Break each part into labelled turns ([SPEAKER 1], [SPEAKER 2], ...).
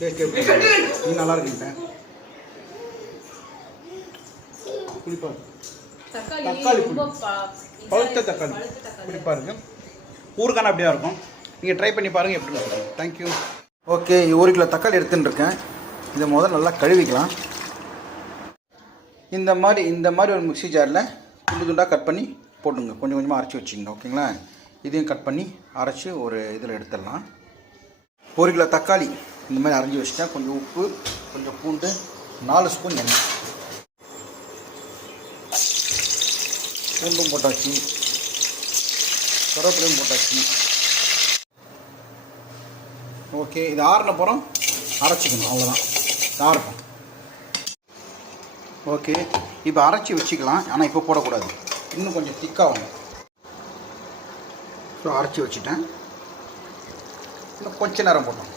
[SPEAKER 1] நீ நல்லா இருக்கீங்க புளிப்பா
[SPEAKER 2] தக்காளி
[SPEAKER 1] பழுத்த தக்காளி.
[SPEAKER 2] பழுத்த தக்காளி.
[SPEAKER 1] புளிப்பா இருக்கு ஊருக்கான அப்படியே இருக்கும். நீங்கள் ட்ரை பண்ணி பாருங்கள் எப்படி இருக்கும் தேங்க்யூ ஓகே ஒரு கிலோ தக்காளி எடுத்துன்னு இருக்கேன். இதை முதல்ல நல்லா கழுவிக்கலாம். இந்த மாதிரி இந்த மாதிரி ஒரு மிக்ஸி ஜாரில் துண்டு துண்டாக கட் பண்ணி போட்டுங்க. கொஞ்சம் கொஞ்சமாக அரைச்சி வச்சுங்க ஓகேங்களா? இதையும் கட் பண்ணி அரைச்சி ஒரு இதில் எடுத்துடலாம். ஒரு கிலோ தக்காளி இந்த மாதிரி அரைஞ்சி வச்சுட்டேன் கொஞ்சம் உப்பு கொஞ்சம் பூண்டு நாலு ஸ்பூன் எண்ணெய். பூண்டும் போட்டாச்சு. கருவேப்பிலையும் போட்டாச்சு. ஓகே இது ஆறின அப்புறம் அரைச்சிக்கணும் அவ்வளோதான் ஆறட்டும் ஓகே இப்போ அரைச்சி வச்சுக்கலாம். ஆனால் இப்போ போடக்கூடாது. இன்னும் கொஞ்சம் திக்காகும் ஸோ அரைச்சி வச்சுட்டேன். இன்னும் கொஞ்ச நேரம் போட்டோம்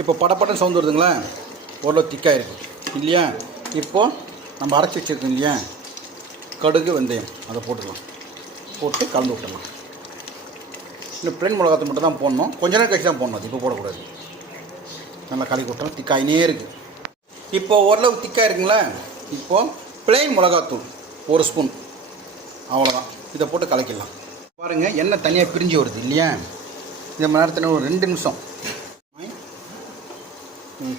[SPEAKER 1] இப்போ படப்படம் சவுண்ட் வருதுங்களா ஓரளவு திக்காக இருக்கும் இல்லையா? இப்போது நம்ம அரைச்சி வச்சுருக்கோம் இல்லையா? கடுகு வெந்தயம். அதை போட்டுக்கலாம். போட்டு கலந்து விட்டுடலாம். இன்னும் பிளேன் மிளகாத்தூள் மட்டும் தான் போடணும். கொஞ்ச நேரம் கழிச்சு தான் போடணும். அது இப்போ போடக்கூடாது. நல்லா கலக்கி விட்டோம் திக்காயினே இருக்குது இப்போ ஓரளவு திக்காக இருக்குங்களா இப்போது பிளெயின் மிளகாத்தூள் ஒரு ஸ்பூன் அவ்வளோதான் இதை போட்டு கலக்கிடலாம். பாருங்கள் எண்ணெய் தனியாக பிரிஞ்சு வருது இல்லையா? இந்த மணி நேரத்தில் ஒரு ரெண்டு நிமிஷம்.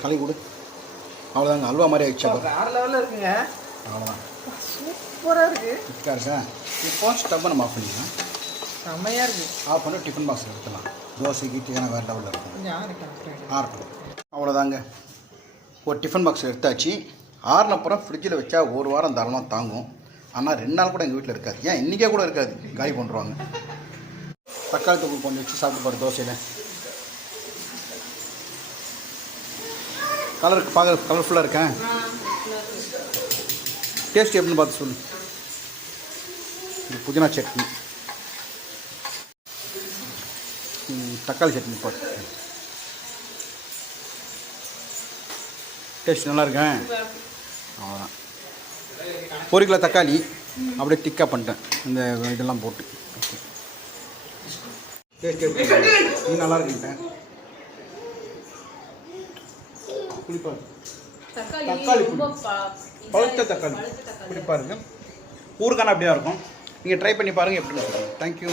[SPEAKER 1] கலக்கி கொடு. அவ்வளோதாங்க அல்வா மாதிரி ஆயிடுச்சு
[SPEAKER 3] வேற லெவலில் இருக்குங்க.
[SPEAKER 1] அவ்வளோதான்
[SPEAKER 3] சூப்பராக இருக்கு.
[SPEAKER 1] திக்காக இருக்கா. இப்போ ஸ்டவ்வை நம்ம ஆஃப் பண்ணிக்கலாம்.
[SPEAKER 3] செம்மையாக இருக்கு.
[SPEAKER 1] ஆஃப் பண்ணி டிஃபன் பாக்ஸில் எடுத்துலாம் தோசைக்கு டிஃபன் வேறு லெவலில் இருக்கும்.
[SPEAKER 3] ஆறட்டும்
[SPEAKER 1] அவ்வளோதாங்க ஒரு டிஃபன் பாக்ஸ் எடுத்தாச்சு. ஆறினப்புறம் ஃப்ரிட்ஜில் வச்சா ஒரு வாரம் தாராளமாக தாங்கும். ஆனால் ரெண்டு நாள் கூட எங்கள் வீட்டில் இருக்காது. ஏன் இன்றைக்கே கூட இருக்காது. காலி பண்ணுறாங்க தக்காளி தொக்கு கொஞ்சம் வச்சு சாப்பிட்டு பாரு தோசையில். கலருக்கு பார்க்க கலர்ஃபுல்லாக இருக்கேன். டேஸ்ட் எப்படின்னு பார்த்து சொல்லு. புதினா சட்னி. தக்காளி சட்னி போட்டு டேஸ்ட் நல்லா இருக்கேன். அவ்வளோதான் ஒரு கிலோ தக்காளி. அப்படியே திக்காக பண்ணிட்டேன். இந்த இதெல்லாம் போட்டு. ஓகே டேஸ்ட் நல்லா இருக்கீங்க புளிப்பா தக்காளி
[SPEAKER 2] பழுத்த தக்காளி.
[SPEAKER 1] புளிப்பாக இருக்கு ஊருக்கான அப்படியே இருக்கும். நீங்கள் ட்ரை பண்ணி பாருங்கள் எப்படி இருக்கும் தேங்க்யூ